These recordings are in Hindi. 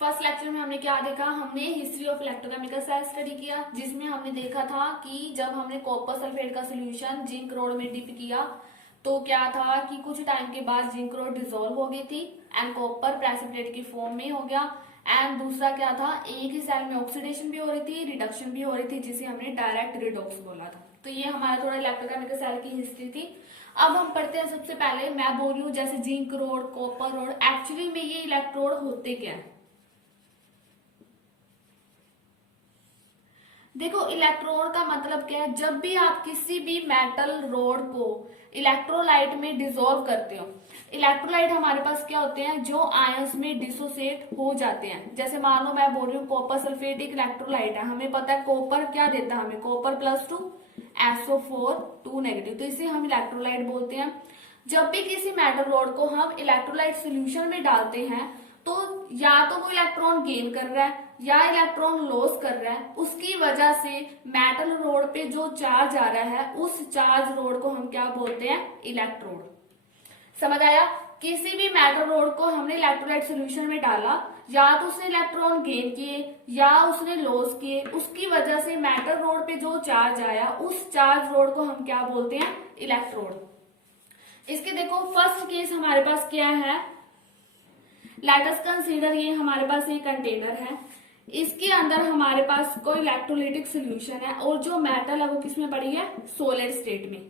फर्स्ट लेक्चर में हमने क्या देखा, हमने history of electrochemical cell study किया, जिसमें हमने देखा था कि जब हमने कॉपर सल्फेट का सोल्यूशन जिंक रोड में डिप किया तो क्या था कि कुछ टाइम के बाद जिंक रोड डिसॉल्व हो गई थी एंड कॉपर प्रेसिपिटेट की फॉर्म में हो गया। एंड दूसरा क्या था, एक ही सेल में ऑक्सीडेशन भी हो रही थी, रिडक्शन भी हो रही थी, जिसे हमने डायरेक्ट रिडॉक्स बोला था। तो ये हमारा थोड़ा इलेक्ट्रोकेमिकल सेल की हिस्ट्री थी। अब हम पढ़ते हैं, सबसे पहले मैं बोल रही हूँ जैसे zinc road, copper road, actually में ये इलेक्ट्रोड होते क्या है। देखो, इलेक्ट्रोड का मतलब क्या है, जब भी आप किसी भी मेटल रोड को इलेक्ट्रोलाइट में डिसॉल्व करते हो, इलेक्ट्रोलाइट हमारे पास क्या होते हैं, जो आयंस में डिसोसिएट हो जाते हैं। जैसे मान लो मैं बोल रही हूँ कॉपर सल्फेट एक इलेक्ट्रोलाइट है, हमें पता है कॉपर क्या देता है, हमें कॉपर +2 SO4 2 नेगेटिव, तो इसे हम इलेक्ट्रोलाइट बोलते हैं। जब भी किसी मेटल रोड को हम इलेक्ट्रोलाइट सोल्यूशन में डालते हैं तो या तो वो इलेक्ट्रॉन गेन कर रहा है या इलेक्ट्रॉन लॉस कर रहा है, उसकी वजह से मेटल रोड पे जो चार्ज आ रहा है उस चार्ज रोड को हम क्या बोलते हैं, इलेक्ट्रोड। समझ आया। किसी भी मेटल रोड को हमने इलेक्ट्रोलाइट सोल्यूशन में डाला, या तो उसने इलेक्ट्रॉन गेन किए या उसने लॉस किए, उसकी वजह से मेटल रोड पे जो चार्ज आया उस चार्ज रोड को हम क्या बोलते हैं, इलेक्ट्रोड। इसके देखो फर्स्ट केस हमारे पास क्या है, लेट अस कंसीडर ये हमारे पास एक कंटेनर है, इसके अंदर हमारे पास कोई इलेक्ट्रोलाइटिक सोल्यूशन है और जो मेटल है वो किसमें पड़ी है, सॉलिड स्टेट में।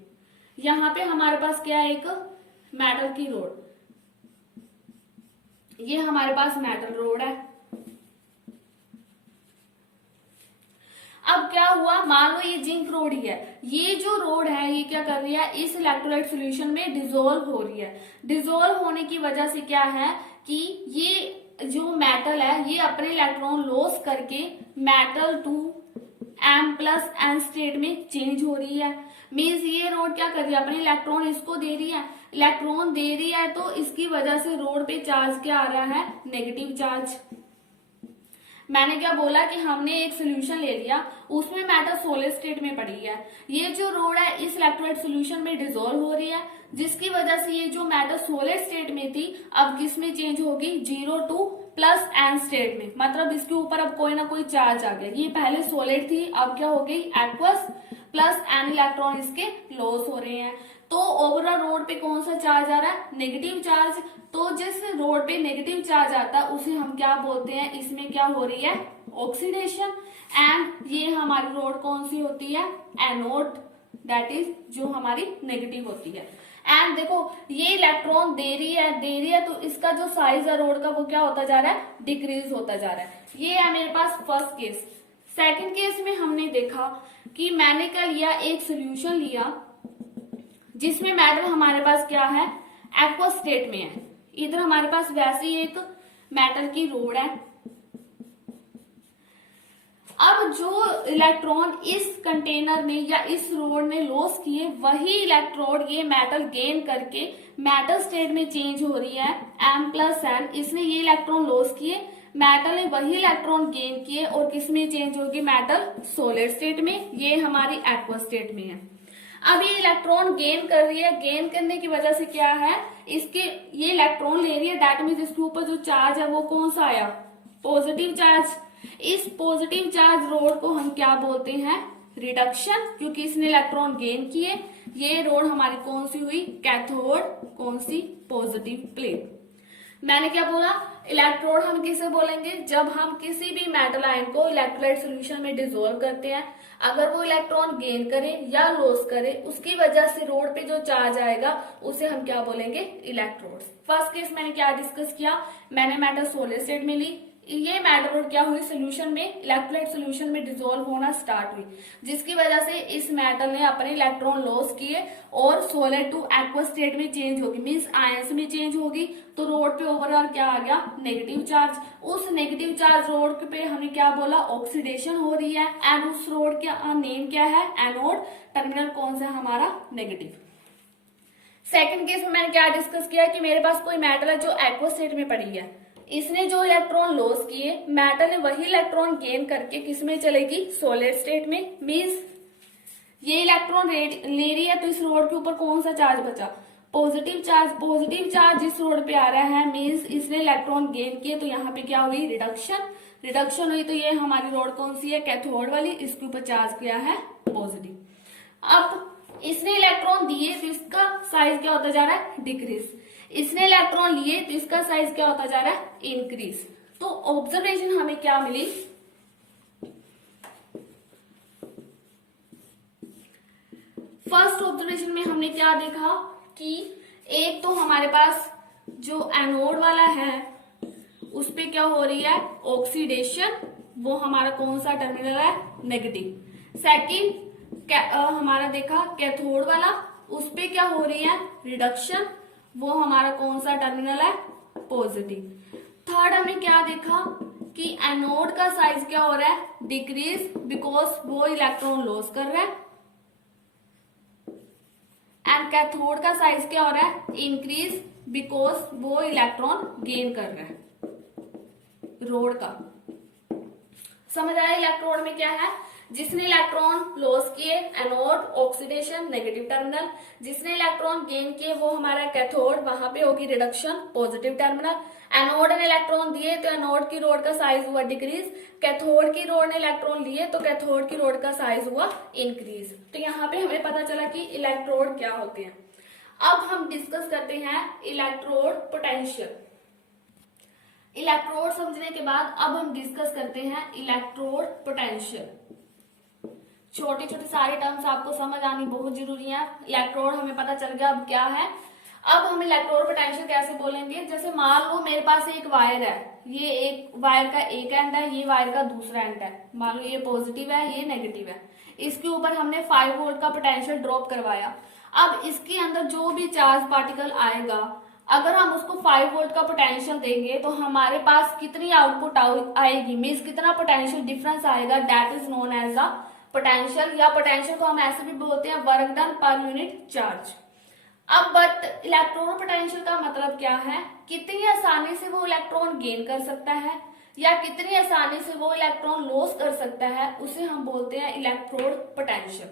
यहाँ पे हमारे पास क्या है, एक मेटल की रोड, ये हमारे पास मेटल रोड है। अब क्या हुआ, मान लो ये जिंक रोड ही है, ये जो रोड है ये क्या कर रही है, इस इलेक्ट्रोलाइट सोल्यूशन में डिसॉल्व हो रही है। डिसॉल्व होने की वजह से क्या है कि ये जो मेटल है ये अपने इलेक्ट्रॉन लॉस करके मेटल टू M+N स्टेट में चेंज हो रही है। मीन्स ये रोड क्या कर रही है, अपने इलेक्ट्रॉन इसको दे रही है, इलेक्ट्रॉन दे रही है, तो इसकी वजह से रोड पे चार्ज क्या आ रहा है, नेगेटिव चार्ज। मैंने क्या बोला कि हमने एक सोल्यूशन ले लिया, उसमें मेटल सॉलिड स्टेट में पड़ी है, ये जो रोड है इस इलेक्ट्रोलाइट सोल्यूशन में डिसॉल्व हो रही है, जिसकी वजह से ये जो मेटल सॉलिड स्टेट में थी अब किस में चेंज होगी, 0 to +N स्टेट में। मतलब इसके ऊपर अब कोई ना कोई चार्ज आ गया, ये पहले सॉलिड थी अब क्या हो गई, एक्वस, +N इलेक्ट्रॉन इसके लॉस हो रहे हैं। तो ओवरऑल रोड पे कौन सा चार्ज आ रहा है, नेगेटिव चार्ज। तो जिस रोड पे नेगेटिव चार्ज आता है उसे हम क्या बोलते हैं, इसमें क्या हो रही है, ऑक्सीडेशन। एंड ये हमारी रोड कौन सी होती है, एनोड, दैट इज जो हमारी नेगेटिव होती है। एंड देखो ये इलेक्ट्रॉन दे रही है तो इसका जो साइज है रोड का वो क्या होता जा रहा है, डिक्रीज होता जा रहा है। ये है मेरे पास फर्स्ट केस। सेकंड केस में हमने देखा कि मैंने क्या लिया, एक सोल्यूशन लिया जिसमें मेटल हमारे पास क्या है, एक्वा स्टेट में है। इधर हमारे पास वैसे ही एक मेटल की रोड है। अब जो इलेक्ट्रॉन इस कंटेनर ने या इस रोड ने लॉस किए, वही इलेक्ट्रोड ये मेटल गेन करके मेटल स्टेट में चेंज हो रही है, M+N। इसने ये इलेक्ट्रॉन लॉस किए, मेटल ने वही इलेक्ट्रॉन गेन किए और किस में चेंज होगी, मेटल सॉलिड स्टेट में, ये हमारी एक्वा स्टेट में है। अब ये इलेक्ट्रॉन गेन कर रही है, गेन करने की वजह से क्या है, इसके ये इलेक्ट्रॉन ले रही है, दैट मीन्स इसके ऊपर जो चार्ज है वो कौन सा आया, पॉजिटिव चार्ज। इस पॉजिटिव चार्ज रोड को हम क्या बोलते हैं, रिडक्शन, क्योंकि इसने इलेक्ट्रॉन गेन किए। ये रोड हमारी कौन सी हुई, कैथोड, कौन सी, पॉजिटिव प्लेट। मैंने क्या बोला, इलेक्ट्रोड हम किसे बोलेंगे, जब हम किसी भी मेटल आयन को इलेक्ट्रोलाइट सोल्यूशन में डिसॉल्व करते हैं, अगर वो इलेक्ट्रॉन गेन करे या लॉस करे, उसकी वजह से रोड पे जो चार्ज आएगा उसे हम क्या बोलेंगे, इलेक्ट्रोड। फर्स्ट केस मैंने क्या डिस्कस किया, मैंने मेटल सॉलिड स्टेट में ली, ये मेटल रोड क्या हुई, सोल्यूशन में, इलेक्ट्रोलाइट सोल्यूशन में डिसॉल्व होना स्टार्ट हुई, जिसकी वजह से इस मेटल ने अपने इलेक्ट्रॉन लॉस किए और सॉलिड टू एक्वा स्टेट में चेंज होगी, मींस आयंस में चेंज होगी। तो रोड पे ओवरऑल क्या आ गया, नेगेटिव चार्ज। उस नेगेटिव चार्ज रोड पे हमने क्या बोला, ऑक्सीडेशन हो रही है। एंड उस रोड का नेम क्या है, एनोड, टर्मिनल कौन सा हमारा, नेगेटिव। सेकंड केस में मैंने क्या डिस्कस किया कि मेरे पास कोई मेटल है जो एक्वा स्टेट में पड़ी है, इसने जो इलेक्ट्रॉन लॉस किए, मेटल ने वही इलेक्ट्रॉन गेन करके किसमें चलेगी, सॉलिड स्टेट में। मींस ये इलेक्ट्रॉन ले रही है तो इस रोड के ऊपर कौन सा चार्ज बचा, पॉजिटिव चार्ज जिस रोड पे आ रहा है मीन्स इसने इलेक्ट्रॉन गेन किए, तो यहाँ पे क्या हुई, रिडक्शन हुई। तो ये हमारी रोड कौन सी है, कैथोड वाली, इसके ऊपर चार्ज क्या है, पॉजिटिव। अब इसने इलेक्ट्रॉन दिए तो इसका साइज क्या होता जा रहा है, डिक्रीज। इसने इलेक्ट्रॉन लिए तो इसका साइज क्या होता जा रहा है, इंक्रीज। तो ऑब्जर्वेशन हमें क्या मिली, फर्स्ट ऑब्जर्वेशन में हमने क्या देखा कि एक तो हमारे पास जो एनोड वाला है उस पे क्या हो रही है, ऑक्सीडेशन, वो हमारा कौन सा टर्मिनल है, नेगेटिव। सेकंड हमारा देखा कैथोड वाला, उस पे क्या हो रही है, रिडक्शन, वो हमारा कौन सा टर्मिनल है, पॉजिटिव। थर्ड हमें क्या देखा कि एनोड का साइज क्या हो रहा है, डिक्रीज, बिकॉज वो इलेक्ट्रॉन लॉस कर रहा है। एंड कैथोड का साइज क्या हो रहा है, इंक्रीज, बिकॉज वो इलेक्ट्रॉन गेन कर रहा है रोड का। समझ आया इलेक्ट्रोड में क्या है, जिसने इलेक्ट्रॉन लॉस किए एनोड, ऑक्सीडेशन, नेगेटिव टर्मिनल। जिसने इलेक्ट्रॉन गेन किए वो हमारा कैथोड, वहां पे होगी रिडक्शन, पॉजिटिव टर्मिनल। एनोड ने इलेक्ट्रॉन दिए तो एनोड की रोड का साइज हुआ डिक्रीज। कैथोड की रोड ने इलेक्ट्रॉन लिए तो कैथोड की रोड का साइज हुआ इंक्रीज। तो यहाँ पे हमें पता चला कि इलेक्ट्रोड क्या होते हैं। अब हम डिस्कस करते हैं इलेक्ट्रोड पोटेंशियल। इलेक्ट्रोड समझने के बाद अब हम डिस्कस करते हैं इलेक्ट्रोड पोटेंशियल। छोटे छोटे सारे टर्म्स आपको समझ आनी बहुत जरूरी है। इलेक्ट्रोड हमें पता चल गया अब क्या है। अब हम इलेक्ट्रोड पोटेंशियल कैसे बोलेंगे, जैसे मान लो मेरे पास एक वायर है, ये एक वायर का एक एंड है, ये वायर का दूसरा एंड है। मान लो ये पॉजिटिव है, ये नेगेटिव है। इसके ऊपर हमने 5 वोल्ट का पोटेंशियल ड्रॉप करवाया। अब इसके अंदर जो भी चार्ज पार्टिकल आएगा, अगर हम उसको 5 वोल्ट का पोटेंशियल देंगे तो हमारे पास कितनी आउटपुट आएगी, मीन्स कितना पोटेंशियल डिफरेंस आएगा, that is known as the potential. या पोटेंशियल को हम ऐसे भी बोलते हैं वर्क डन पर यूनिट चार्ज। अब बट इलेक्ट्रॉन पोटेंशियल का मतलब क्या है, कितनी आसानी से वो इलेक्ट्रॉन गेन कर सकता है या कितनी आसानी से वो इलेक्ट्रॉन लॉस कर सकता है, उसे हम बोलते हैं इलेक्ट्रोड पोटेंशियल।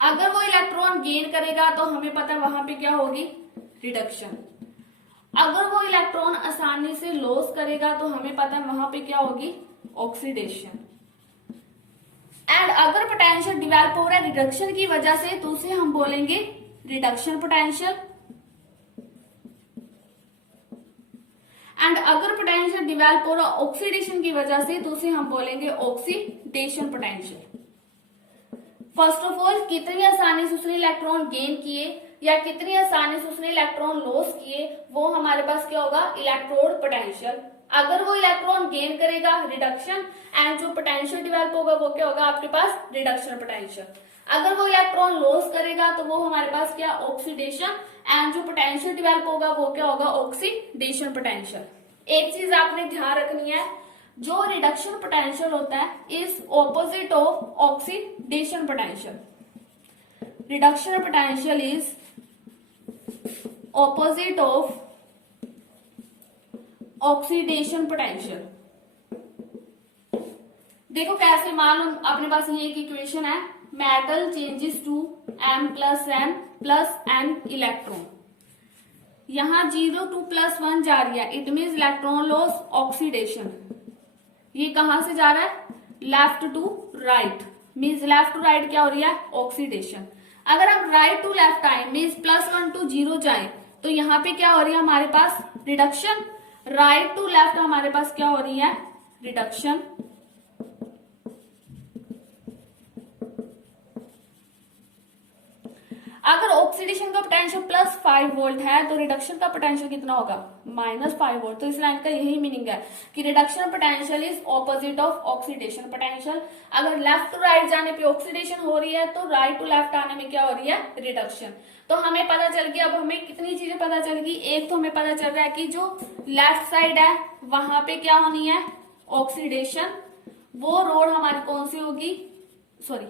अगर वो इलेक्ट्रॉन गेन करेगा तो हमें पता है वहां पे क्या होगी, रिडक्शन। अगर वो इलेक्ट्रॉन आसानी से लॉस करेगा तो हमें पता है वहां पे क्या होगी, ऑक्सीडेशन। एंड अगर पोटेंशियल डिवेल्प हो रहा है रिडक्शन की वजह से तो उसे हम बोलेंगे रिडक्शन पोटेंशियल। एंड अगर पोटेंशियल डिवेल्प हो रहा ऑक्सीडेशन की वजह से तो उसे हम बोलेंगे oxidation potential. First of all कितनी आसानी से उसने इलेक्ट्रॉन गेन किए या कितनी आसानी से उसने इलेक्ट्रॉन लॉस किए, वो हमारे पास क्या होगा, इलेक्ट्रोड पोटेंशियल। अगर वो इलेक्ट्रॉन गेन करेगा रिडक्शन, एंड जो पोटेंशियल डिवेल्प होगा वो क्या होगा आपके पास, रिडक्शन पोटेंशियल। अगर वो इलेक्ट्रॉन लॉस करेगा तो वो हमारे पास क्या, ऑक्सीडेशन, एंड जो पोटेंशियल डिवेल्प होगा वो क्या होगा, ऑक्सीडेशन पोटेंशियल। एक चीज आपने ध्यान रखनी है, जो रिडक्शन पोटेंशियल होता है is opposite of oxidation potential. Reduction potential is opposite of oxidation potential. देखो कैसे, मान लो अपने पास ये एक इक्वेशन है, metal changes to m+n electron. यहां 0 to +1 जा रही है, it mean electron loss, oxidation. ये कहां से जा रहा है, left to right, means left to right क्या हो रही है, ऑक्सीडेशन। अगर हम राइट टू लेफ्ट आए, मीन्स +1 to 0 जाए, तो यहाँ पे क्या हो रही है हमारे पास, रिडक्शन। राइट टू लेफ्ट हमारे पास क्या हो रही है, रिडक्शन। अगर ऑक्सीडेशन का पोटेंशियल +5 वोल्ट है तो रिडक्शन का पोटेंशियल कितना होगा, -5 वोल्ट। तो इस लाइन का यही मीनिंग है कि reduction potential is opposite of oxidation potential. अगर लेफ्ट टू राइट जाने पे ऑक्सीडेशन हो रही है तो राइट टू लेफ्ट आने में क्या हो रही है, रिडक्शन। तो हमें पता चल गया, अब हमें कितनी चीजें पता चल गई। एक तो हमें पता चल रहा है कि जो लेफ्ट साइड है वहां पे क्या होनी है, ऑक्सीडेशन। वो रोड हमारी कौन सी होगी, सॉरी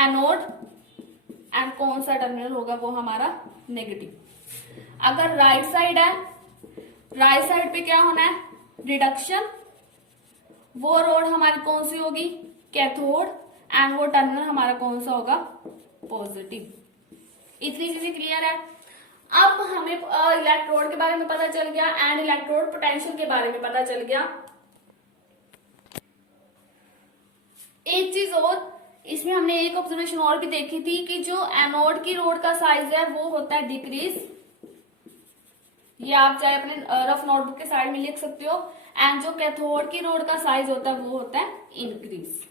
एनोड, एंड कौन सा टर्मिनल होगा वो हमारा नेगेटिव। अगर राइट साइड है, राइट साइड पे क्या होना है, रिडक्शन। वो रोड हमारी कौन सी होगी, कैथोड, एंड वो टर्मिनल हमारा कौन सा होगा, पॉजिटिव। इतनी चीजें क्लियर है। अब हमें इलेक्ट्रोड के बारे में पता चल गया एंड इलेक्ट्रोड पोटेंशियल के बारे में पता चल गया। एक चीज और, इसमें हमने एक ऑब्जर्वेशन और भी देखी थी कि जो एनोड की रोड का साइज है वो होता है डिक्रीज, ये आप चाहे अपने रफ नोटबुक के साइड में लिख सकते हो, एंड जो कैथोड की रोड का साइज होता है वो होता है increase.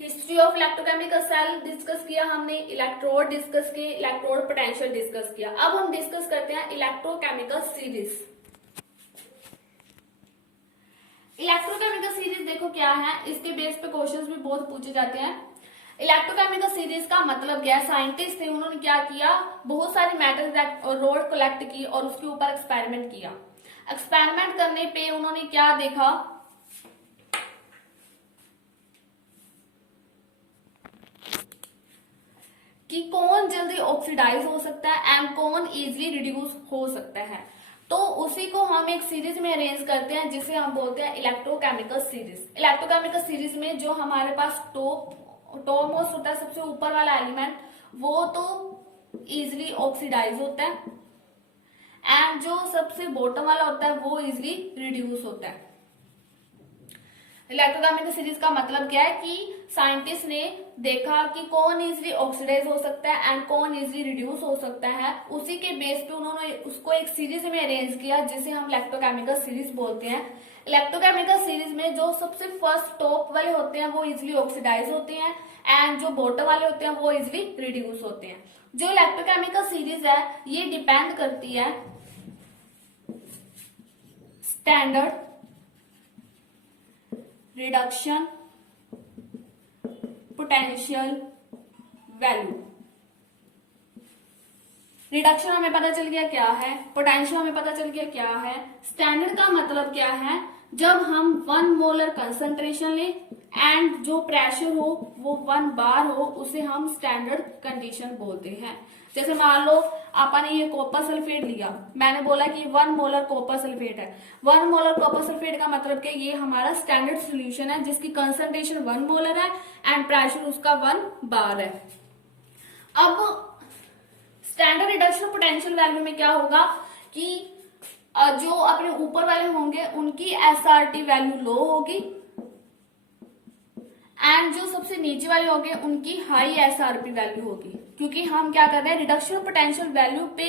History of electrochemical cell discuss किया हमने, इलेक्ट्रोड डिस्कस किए, इलेक्ट्रोड पोटेंशियल डिस्कस किया। अब हम डिस्कस करते हैं इलेक्ट्रोकेमिकल सीरीज। इलेक्ट्रोकेमिकल सीरीज देखो क्या है, इसके बेस पे क्वेश्चंस भी बहुत पूछे जाते हैं। इलेक्ट्रोकेमिकल सीरीज का मतलब क्या है, साइंटिस्ट थे उन्होंने क्या किया, बहुत सारी मेटल रोड कलेक्ट की और उसके ऊपर एक्सपेरिमेंट किया। एक्सपेरिमेंट करने पे उन्होंने क्या देखा कि कौन जल्दी ऑक्सीडाइज हो सकता है एंड कौन इजीली रिड्यूस हो सकता है, तो उसी को हम एक सीरीज में अरेंज करते हैं जिसे हम बोलते हैं इलेक्ट्रोकेमिकल सीरीज। इलेक्ट्रोकेमिकल सीरीज में जो हमारे पास टॉप मोस्ट होता है, सबसे ऊपर वाला एलिमेंट, वो तो इजिली ऑक्सीडाइज होता है एंड जो सबसे बॉटम वाला होता है वो इजिली रिड्यूस होता है। इलेक्ट्रोकेमिकल सीरीज का मतलब क्या है कि साइंटिस्ट ने देखा कि कौन इजिली ऑक्सीडाइज हो सकता है एंड कौन इजिली रिड्यूस हो सकता है, उसी के बेस पे उन्होंने उसको एक सीरीज में अरेंज किया जिसे हम इलेक्ट्रोकेमिकल सीरीज बोलते हैं। इलेक्ट्रोकेमिकल सीरीज में जो सबसे फर्स्ट टॉप वाले होते हैं वो इजिली ऑक्सीडाइज होते हैं एंड जो बॉटम वाले होते हैं वो इजिली रिड्यूस होते हैं। जो इलेक्ट्रोकेमिकल सीरीज है ये डिपेंड करती है standard reduction potential value. Reduction हमें पता चल गया क्या है, पोटेंशियल हमें पता चल गया क्या है, स्टैंडर्ड का मतलब क्या है, जब हम 1 मोलर कंसंट्रेशन लें एंड जो प्रेशर हो वो 1 बार हो उसे हम स्टैंडर्ड कंडीशन बोलते हैं। जैसे मान लो आपने ये कॉपर सल्फेट लिया, मैंने बोला कि 1 मोलर कॉपर सल्फेट है। 1 मोलर कॉपर सल्फेट का मतलब कि ये हमारा स्टैंडर्ड सोल्यूशन है जिसकी कंसंट्रेशन 1 मोलर है एंड प्रेशर उसका 1 बार है। अब स्टैंडर्ड रिडक्शन पोटेंशियल वैल्यू में क्या होगा कि जो अपने ऊपर वाले होंगे उनकी एसआरटी वैल्यू लो होगी एंड जो सबसे नीचे वाले होंगे उनकी हाई एसआरपी वैल्यू होगी, क्योंकि हम क्या कर रहे हैं रिडक्शन पोटेंशियल वैल्यू पे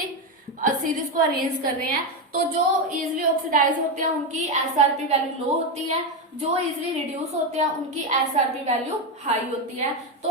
सीरीज को अरेंज कर रहे हैं। तो जो इजिली ऑक्सीडाइज होते हैं उनकी एसआरपी वैल्यू लो होती है, जो इजिली रिड्यूस होते हैं उनकी एसआरपी वैल्यू हाई होती है। तो